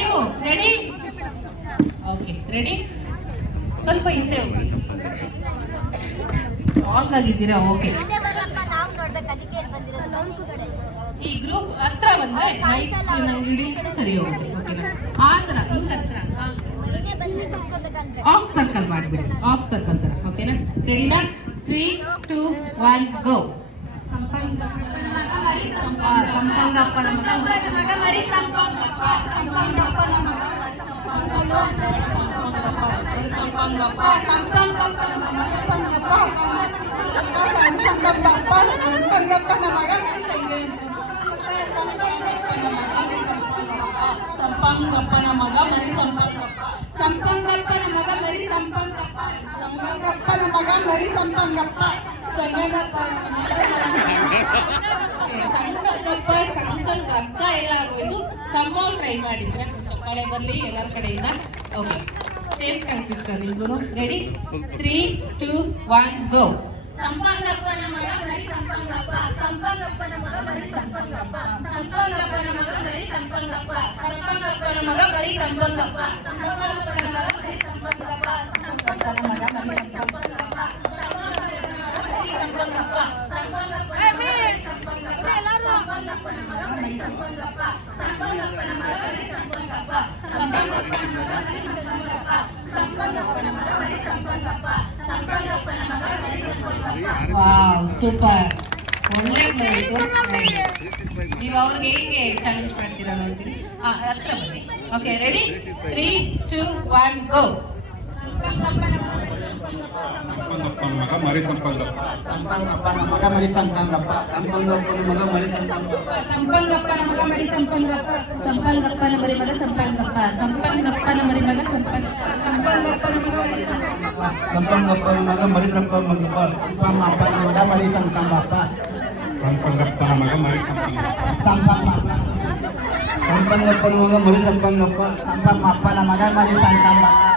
ನೀವು ready? Okay ready? ಸ್ವಲ್ಪ ಹಿಂದೆ ಹೋಗಿ. ಆಲ್ ಆಗಿದ್ದೀರಾ? ಓಕೆ. ಈ ಗ್ರೂಪ್ ಹತ್ರ ಬಂದ್ರೆ ಮೈಕ್ ನಂಗೆ ಹಿಡಿಲಿಕ್ಕೆ ಸರಿ ಹೋಗುತ್ತೆ. ಓಕೆನಾ? ಆ ತರ ಹಿಂಗ ಹತ್ರ ಆಫ್ ಸರ್ಕಲ್ ಮಾಡ್ಬಿಡಿ. ಆಫ್ ಸರ್ಕಲ್ ತರ. ಓಕೆನಾ? ರೆಡಿನಾ? 3, 2, 1 ಗೋ. ಸಂಪಂಗಪ್ಪನ ಮಗ ಮರಿ ಸಂಪಂಗಪ್ಪ. ಸಂಪಂಗಪ್ಪನ ಮಗ ಸಂಪಂಗಪ್ಪ. ಸಂಪಂಗಪ್ಪನ ಮಗ ಸಂಪಂಗಪ್ಪನ ಮಗ ಮರಿ ಸಂಪಂಗಪ್ಪ. ಸಂಪಂಗಪ್ಪನ ಮಗ ಮರಿ ಸಂಪಂಗಪ್ಪ. ಸಂಪಂಗಪ್ಪನ ಮಗ ಮರಿ ಸಂಪಂಗಪ್ಪ. ಸಂಕಲ್ಪ ಸಂಕಲ್ಪ ಅರ್ಥ ಎಲ್ಲ ಆಗೋಯ್ತು. ಸಮ್ಮೌ ಟ್ರೈ ಮಾಡಿದ್ರೆ ಕಡೆ ಬರ್ಲಿ ಎಲ್ಲರ ಕಡೆಯಿಂದ. ಓಕೆ ಸೇಮ್ ಕನ್ಫ್ಯೂಸ್ ನಿಮ್ಗೂ. ರೆಡಿ? 3, 2, 1 ಗೋ. ಸಂಪಂಗಪ್ಪನ ಮಗ ಮರಿ ಸಂಪಂಗಪ್ಪ. ಸಂಪಂಗಪ್ಪನ ಮಗ ಮರಿ ಸಂಪಂಗಪ್ಪ. ಸಂಪಂಗಪ್ಪನ ಮಗ ಮರಿ ಸಂಪಂಗಪ್ಪ. ಸಂಪಂಗಪ್ಪನ ಮಗ ಮರಿ ಸಂಪಂಗಪ್ಪ. ಸಂಪಂಗಪ್ಪನ ಮಗ ಮರಿ ಸಂಪಂಗಪ್ಪ. ಸಂಪಂಗಪ್ಪನ ಮಗ ಮರಿ ಸಂಪಂಗಪ್ಪ. ಸಂಪಂಗಪ್ಪ ಸಂಪಂಗಪ್ಪನ ಮಗ ಮರಿ ಸಂಪಂಗಪ್ಪ. ಸಂಪಂಗಪ್ಪನ ಮಗ ಮರಿ ಸಂಪಂಗಪ್ಪ. ಸಂಪಂಗಪ್ಪನ ಮಗ ಮರಿ ಸಂಪಂಗಪ್ಪ. ಸಂಪಂಗಪ್ಪನ ಮಗ ಮರಿ ಸಂಪಂಗಪ್ಪ. ಸಂಪಂಗಪ್ಪನ ಮಗ ಮರಿ ಸಂಪಂಗಪ್ಪ. Wow super. ಒಳ್ಳೆ ಬಂತು. ನೀವು ಅವ್ರಿಗೆ ಹೇಗೆ ಚಾಲೆಂಜ್ ಮಾಡ್ತೀರಾ ನೋಡ್ತೀರಿ. ಹತ್ರ ಬನ್ನಿ. Okay ready? 3, 2, 1 ಗೋ. ಸಂಪಂಗಪ್ಪನ ಮಗ ಮರಿ ಸಂಪಂಗಪ್ಪ. ಸಂಪಂಗಪ್ಪನ ಮಗ ಮರಿ ಸಂಪಂಗಪ್ಪ. ಸಂಪಂಗಪ್ಪನ ಮಗ ಮರಿ ಸಂಪಂಗಪ್ಪ. ಸಂಪಂಗಪ್ಪನ ಮಗ ಮರಿ ಸಂಪಂಗಪ್ಪ. ಸಂಪಂಗಪ್ಪನ ಮರಿ ಮಗ ಸಂಪಂಗಪ್ಪ. ಸಂಪಂಗಪ್ಪನ ಮರಿ ಮಗ ಸಂಪಂಗಪ್ಪ. ಸಂಪಂಗಪ್ಪನ ಮಗ ಮರಿ ಸಂಪಂಗಪ್ಪ. ಸಂಪಂಗಪ್ಪನ ಮಗ ಮರಿ ಸಂಪಂಗಪ್ಪ. ಸಂಪಂಗಪ್ಪನ ಮಗ ಮರಿ ಸಂಪಂಗಪ್ಪ. ಸಂಪಂಗಪ್ಪನ ಮಗ ಮರಿ ಸಂಪಂಗಪ್ಪ. ಸಂಪಂಗಪ್ಪನ ಮಗ ಮರಿ ಸಂಪಂಗಪ್ಪ. ಸಂಪಂಗಪ್ಪನ ಮಗ ಮರಿ ಸಂಪಂಗಪ್ಪ.